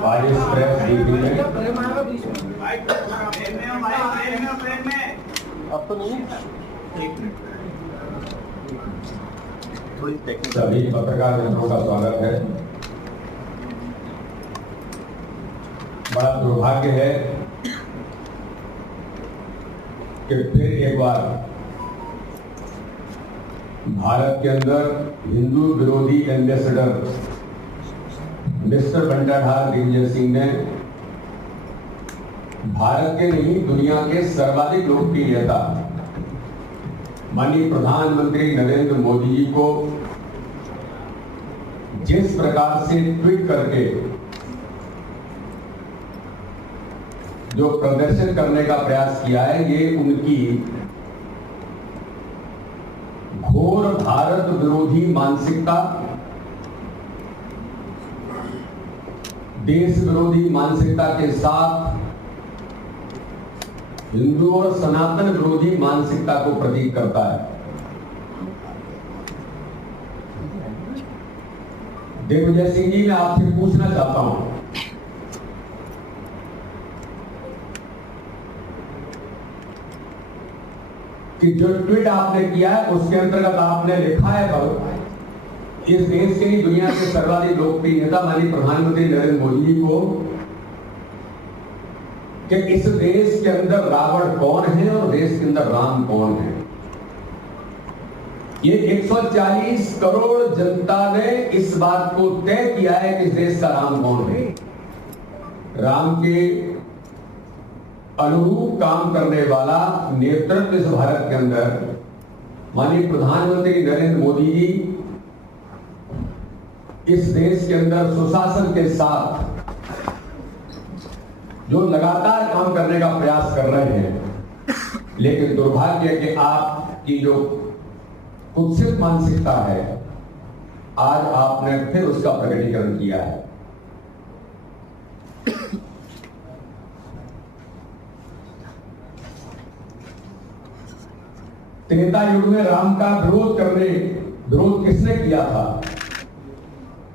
आज इस press briefing में अब तो नहीं सभी पत्रकार मित्रों का स्वागत है। बड़ा दुर्भाग्य है कि फिर एक बार भारत के अंदर हिंदू विरोधी एम्बेसडर मिस्टर बंटाधार दिग्विजय सिंह ने भारत के नहीं दुनिया के सर्वाधिक लोकप्रिय नेता माननीय प्रधानमंत्री नरेंद्र मोदी जी को जिस प्रकार से ट्वीट करके जो प्रदर्शन करने का प्रयास किया है, ये उनकी घोर भारत विरोधी मानसिकता, देश विरोधी मानसिकता के साथ हिंदू और सनातन विरोधी मानसिकता को प्रतीक करता है। दिग्विजय सिंह जी, मैं आपसे पूछना चाहता हूं कि जो ट्वीट आपने किया है उसके अंतर्गत आपने लिखा है इस देश के ही दुनिया के सर्वाधिक लोकप्रिय नेता माननीय प्रधानमंत्री नरेंद्र मोदी जी को कि इस देश के अंदर रावण कौन है और देश के अंदर राम कौन है। ये 140 करोड़ जनता ने इस बात को तय किया है कि इस देश का राम कौन है। राम के अनुरूप काम करने वाला नेतृत्व इस भारत के अंदर माननीय प्रधानमंत्री नरेंद्र मोदी जी इस देश के अंदर सुशासन के साथ जो लगातार काम करने का प्रयास कर रहे हैं, लेकिन दुर्भाग्य है कि आपकी जो कुत्सित मानसिकता है, आज आपने फिर उसका प्रकटीकरण किया है। त्रेता युग में राम का विरोध किसने किया था?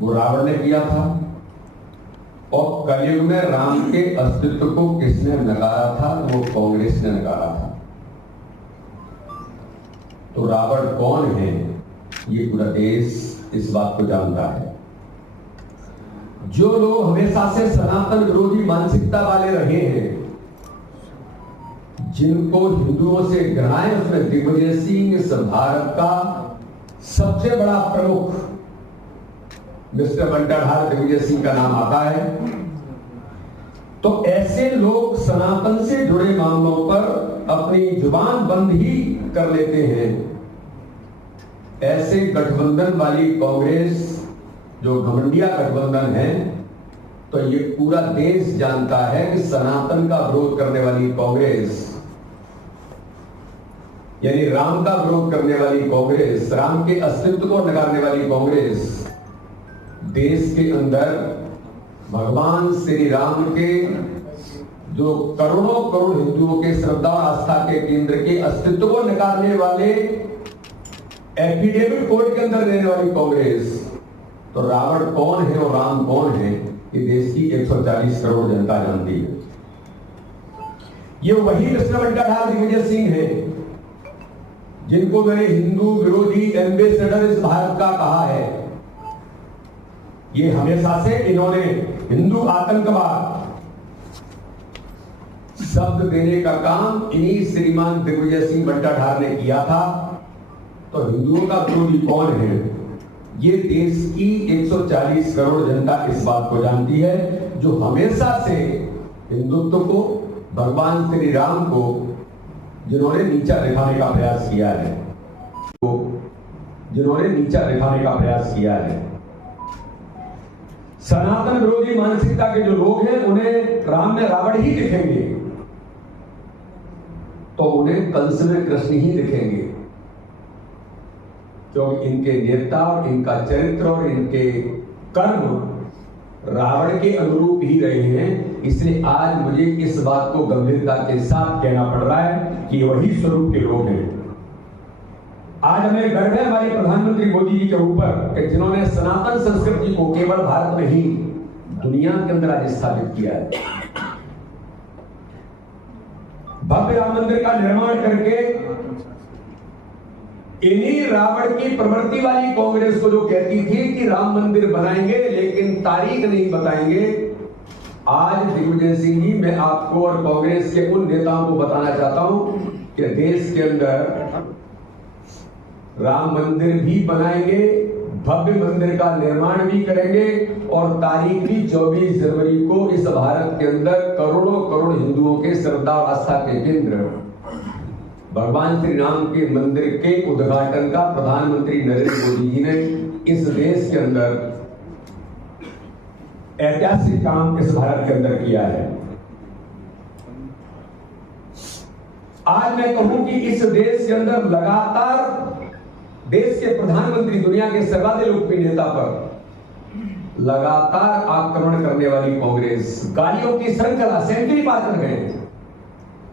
वो रावण ने किया था। और कलयुग में राम के अस्तित्व को किसने नकारा था? वो कांग्रेस ने नकारा था। तो रावण कौन है, ये पूरा देश इस बात को जानता है। जो लोग हमेशा से सनातन विरोधी मानसिकता वाले रहे हैं, जिनको हिंदुओं से घृणा है, उसमें दिग्विजय सिंह इस भारत का सबसे बड़ा प्रमुख मिस्टर बंटाधार दिग्विजय सिंह का नाम आता है। तो ऐसे लोग सनातन से जुड़े मामलों पर अपनी जुबान बंद ही कर लेते हैं। ऐसे गठबंधन वाली कांग्रेस जो घमंडिया गठबंधन है, तो ये पूरा देश जानता है कि सनातन का विरोध करने वाली कांग्रेस, यानी राम का विरोध करने वाली कांग्रेस, राम के अस्तित्व को नकारने वाली कांग्रेस, देश के अंदर भगवान श्री राम के जो करोड़ों करोड़ हिंदुओं के श्रद्धा और आस्था के केंद्र के अस्तित्व को नकारने वाले एफिडेविट कोर्ट के अंदर देने वाली कांग्रेस। तो रावण कौन है और राम कौन है, ये देश की 140 करोड़ जनता जानती है। ये वही मिस्टर बंटाधार दिग्विजय सिंह है जिनको मैंने हिंदू विरोधी एम्बेसडर इस भारत का कहा है। ये हमेशा से इन्होंने हिंदू आतंकवाद शब्द देने का काम इन्हीं श्रीमान दिग्विजय सिंह बंटाधार ने किया था। तो हिंदुओं का विरोधी कौन है, ये देश की 140 करोड़ जनता इस बात को जानती है, जो हमेशा से हिंदुत्व को, भगवान श्री राम को जिन्होंने नीचा दिखाने का प्रयास किया है, सनातन विरोधी मानसिकता के जो लोग हैं, उन्हें राम में रावण ही दिखेंगे, तो उन्हें कंस में कृष्ण ही दिखेंगे, क्योंकि इनके नेता और इनका चरित्र और इनके कर्म रावण के अनुरूप ही रहे हैं। इसलिए आज मुझे इस बात को गंभीरता के साथ कहना पड़ रहा है कि वही स्वरूप के लोग हैं। आज हमें गर्व है हमारे प्रधानमंत्री मोदी जी के ऊपर कि जिन्होंने सनातन संस्कृति को केवल भारत में ही दुनिया के अंदर आज स्थापित किया है। भव्य राम मंदिर का निर्माण करके इन्हीं रावण की प्रवृत्ति वाली कांग्रेस को जो कहती थी कि राम मंदिर बनाएंगे लेकिन तारीख नहीं बताएंगे, आज दिग्विजय सिंह जी, मैं आपको और कांग्रेस के उन नेताओं को बताना चाहता हूं कि देश के अंदर राम मंदिर भी बनाएंगे, भव्य मंदिर का निर्माण भी करेंगे और तारीख भी 24 जनवरी को इस भारत के अंदर करोड़ों करोड़ हिंदुओं के श्रद्धा और आस्था के केंद्र भगवान श्री राम के मंदिर के उद्घाटन का प्रधानमंत्री नरेंद्र मोदी जी ने इस देश के अंदर ऐतिहासिक काम इस भारत के अंदर किया है। आज मैं कहूं कि इस देश के अंदर लगातार देश के प्रधानमंत्री, दुनिया के सर्वाधिक लोकप्रिय नेता पर लगातार आक्रमण करने वाली कांग्रेस गालियों की श्रृंखला सेंचुरी पार कर गए।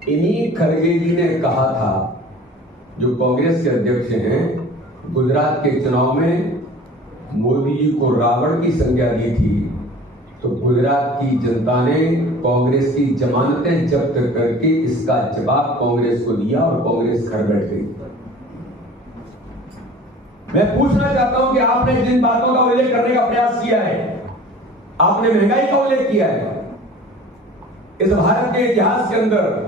इन्हीं खड़गे जी ने कहा था, जो कांग्रेस के अध्यक्ष हैं, गुजरात के चुनाव में मोदी जी को रावण की संज्ञा दी थी तो गुजरात की जनता ने कांग्रेस की जमानतें जब्त करके इसका जवाब कांग्रेस को दिया और कांग्रेस घर बैठ गई। मैं पूछना चाहता हूं कि आपने जिन बातों का उल्लेख करने का प्रयास किया है, आपने महंगाई का उल्लेख किया है। इस भारत के इतिहास के अंदर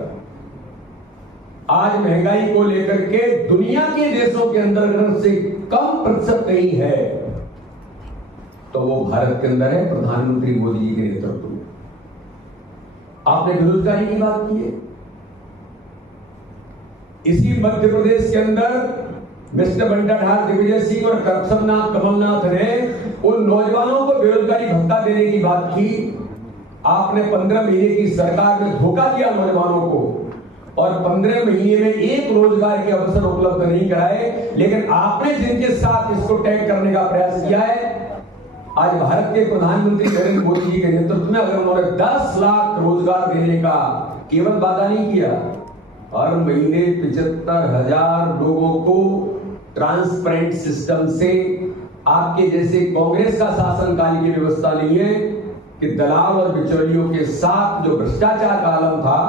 आज महंगाई को लेकर के दुनिया के देशों के अंदर से कम प्रतिशत नहीं है तो वो भारत के अंदर है, प्रधानमंत्री मोदी जी के नेतृत्व में। आपने बेरोजगारी की बात की है। इसी मध्य प्रदेश के अंदर मिस्टर बंटाधार, दिग्विजय सिंह और करसमनाथ कमलनाथ ने उन नौजवानों को बेरोजगारी भत्ता देने की बात की। आपने 15 महीने की सरकार ने धोखा दिया नौजवानों को और 15 महीने में एक रोजगार के अवसर उपलब्ध नहीं कराए, लेकिन आपने जिनके साथ इसको टैग करने का प्रयास किया है, आज भारत के प्रधानमंत्री नरेंद्र मोदी जी के नेतृत्व में अगर उन्होंने 10 लाख रोजगार देने का केवल वादा नहीं किया, हर महीने 75,000 लोगों को ट्रांसपेरेंट सिस्टम से, आपके जैसे कांग्रेस का शासनकाल की व्यवस्था नहीं है कि दलाल और बिचौलियों के साथ जो भ्रष्टाचार का आलम था,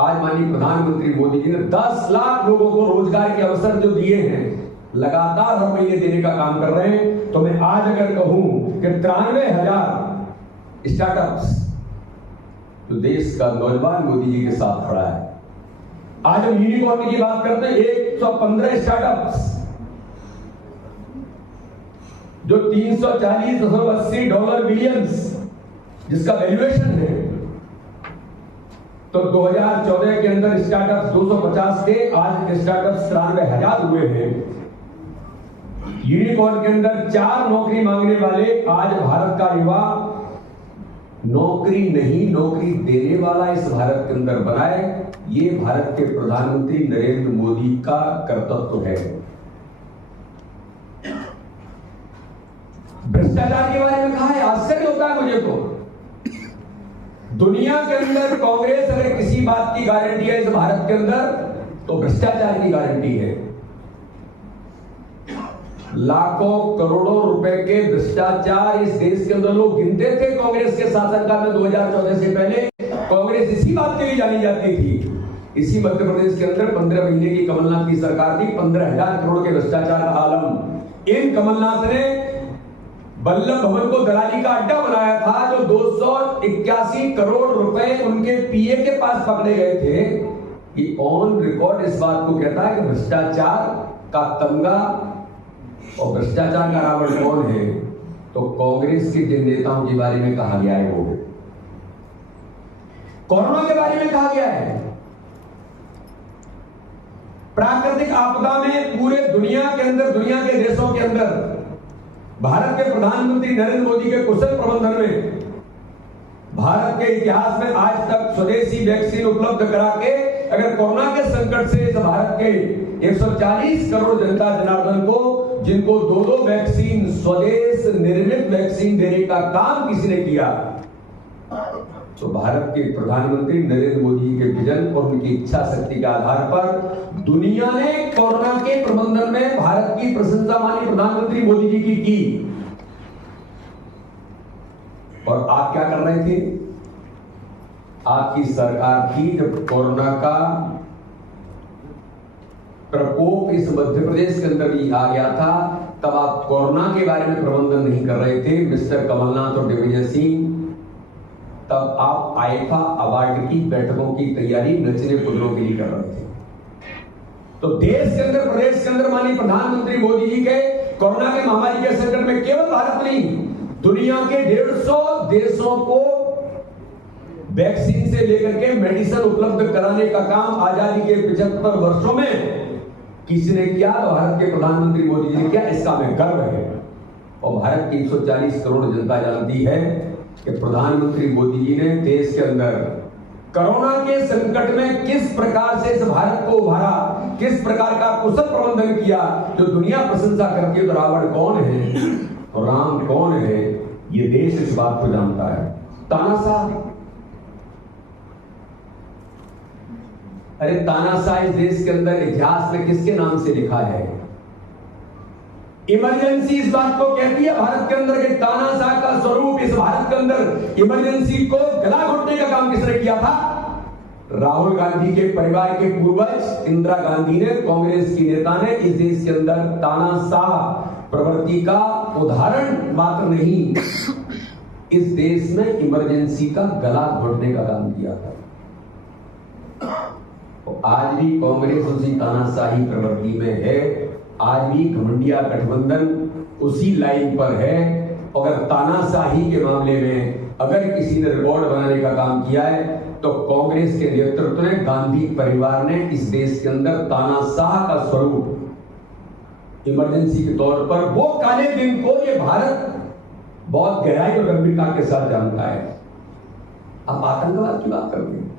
आज माननीय प्रधानमंत्री मोदी जी ने 10 लाख लोगों को रोजगार के अवसर जो दिए हैं, लगातार हर महीने देने का काम कर रहे हैं। तो मैं आज अगर कहूं कि 93,000 स्टार्टअप्स जो देश का नौजवान मोदी जी के साथ खड़ा है, आज हम यूनिकॉर्न की बात करते हैं, 115 स्टार्टअप्स जो $340.80 बिलियंस जिसका वैल्यूएशन है, तो 2014 के अंदर स्टार्टअप्स 250 थे, आज स्टार्टअप्स 93,000 हुए हैं। यूनिकॉर्न के अंदर 4 नौकरी मांगने वाले, आज भारत का युवा नौकरी नहीं नौकरी देने वाला इस भारत के अंदर बनाए, ये भारत के प्रधानमंत्री नरेंद्र मोदी का कर्तव्य है। भ्रष्टाचार के बारे में कहा है, आश्चर्य होता है मुझे तो। दुनिया के अंदर कांग्रेस अगर किसी बात की गारंटी है इस भारत के अंदर, तो भ्रष्टाचार की गारंटी है। लाखों करोड़ों रुपए के भ्रष्टाचार इस देश के अंदर लोग गिनते थे कांग्रेस के शासनकाल में। 2014 से पहले कांग्रेस इसी बात के लिए जानी जाती थी। इसी मध्य प्रदेश के अंदर 15 महीने की कमलनाथ की सरकार थी, 15,000 करोड़ के भ्रष्टाचार का आलम। इन कमलनाथ ने बल्लभ भवन को दलाली का अड्डा बनाया था, जो 281 करोड़ रुपए उनके पीए के पास पकड़े गए थे। कि ऑन रिकॉर्ड इस बात को कहता है कि भ्रष्टाचार का तमगा और भ्रष्टाचार का रावण कौन है, तो कांग्रेस के जिन नेताओं के बारे में कहा गया है वो कोरोना के बारे में कहा गया है। प्राकृतिक आपदा में पूरे दुनिया के अंदर, दुनिया के देशों के अंदर भारत के प्रधानमंत्री नरेंद्र मोदी के कुशल प्रबंधन में भारत के इतिहास में आज तक स्वदेशी वैक्सीन उपलब्ध करा के अगर कोरोना के संकट से इस भारत के 140 करोड़ जनता जनार्दन को, जिनको 2 वैक्सीन, स्वदेश निर्मित वैक्सीन देने का काम किसी ने किया, तो भारत के प्रधानमंत्री नरेंद्र मोदी के विजन और उनकी इच्छा शक्ति के आधार पर दुनिया ने कोरोना के प्रबंधन में भारत की प्रशंसा माननीय प्रधानमंत्री मोदी जी की। और आप क्या कर रहे थे? आपकी सरकार थी जब कोरोना का प्रकोप इस मध्य प्रदेश के अंदर भी आ गया था, तब आप कोरोना के बारे में प्रबंधन नहीं कर रहे थे मिस्टर कमलनाथ और दिग्विजय सिंह। तब आप आईफा अवार्ड की बैठकों की तैयारी नचने कुदलों के लिए कर रहे थे। तो देश के अंदर, प्रदेश के अंदर माननीय प्रधानमंत्री मोदी जी के कोरोना के महामारी के संकट में केवल भारत नहीं, दुनिया के 150 देशों को वैक्सीन से लेकर के मेडिसिन उपलब्ध कराने का काम आजादी के 75 वर्षों में किसी ने किया तो भारत के प्रधानमंत्री मोदी जी ने किया। इसका हमें गर्व है। और भारत की 140 करोड़ जनता जानती है कि प्रधानमंत्री मोदी जी ने देश के अंदर कोरोना के संकट में किस प्रकार से इस भारत को उभारा, किस प्रकार का कुशल प्रबंधन किया, जो दुनिया प्रशंसा करती है। तो रावण कौन है और राम कौन है, ये देश इस बात को जानता है। तानाशाह, अरे तानाशाह इस देश के अंदर इतिहास में किसके नाम से लिखा है? इमरजेंसी इस बात को कहती है भारत के अंदर कि तानाशाह का स्वरूप इस भारत के अंदर इमरजेंसी को गला घोटने का काम किसने किया था? राहुल गांधी के परिवार के पूर्वज इंदिरा गांधी ने, कांग्रेस की नेता ने इस देश के अंदर तानाशाह प्रवृत्ति का उदाहरण मात्र नहीं, इस देश में इमरजेंसी का गला घोटने का काम किया था। आज भी कांग्रेस उसी तानाशाही प्रवृत्ति में है, आज भी घमंडिया गठबंधन उसी लाइन पर है। अगर तानाशाही के मामले में अगर किसी ने रिकॉर्ड बनाने का काम किया है तो कांग्रेस के नेतृत्व ने, गांधी परिवार ने इस देश के अंदर तानाशाह का स्वरूप इमरजेंसी के तौर पर, वो काले दिन को ये भारत बहुत गहराई और गंभीरता के साथ जानता है। आप आतंकवाद की बात करते हैं,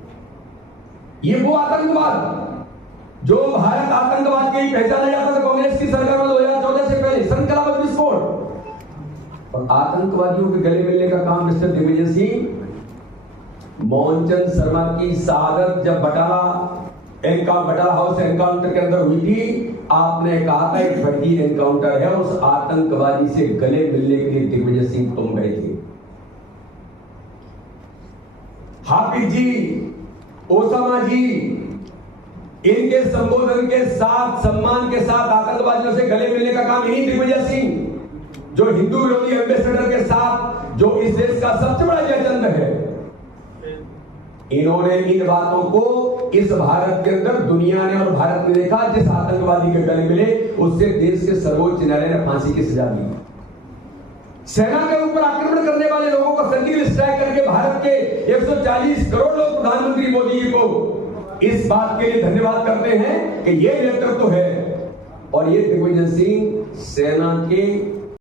ये वो आतंकवाद जो भारत आतंकवाद के ही पहचाना जाता था कांग्रेस की सरकार में 2014 से पहले, संकल्प विस्फोट। और आतंकवादियों के गले मिलने का काम मिस्टर दिग्विजय सिंह, मोहनचंद शर्मा की शहादत जब बटाला हाउस एनकाउंटर के अंदर हुई थी, आपने कहा था एक फर्जी एनकाउंटर है, उस आतंकवादी से गले मिलने के लिए दिग्विजय सिंह तुम गए थे। हाफिज जी, ओसामा जी, इनके संबोधन के साथ, सम्मान के साथ आतंकवादियों से गले मिलने का काम यही दिग्विजय सिंह, जो हिंदू विरोधी एम्बेसडर के साथ, जो इस देश का सबसे बड़ा जयचंद है, इन्होंने इन बातों को इस भारत के अंदर दुनिया ने और भारत ने देखा। जिस आतंकवादी के गले मिले उससे देश के सर्वोच्च न्यायालय ने फांसी की सजा दी। सेना के ऊपर आक्रमण करने वाले लोगों को सर्जिकल स्ट्राइक करके भारत के 140 करोड़ लोग प्रधानमंत्री मोदी जी को इस बात के लिए धन्यवाद करते हैं कि ये नेतृत्व है। और ये दिग्विजय सिंह सेना के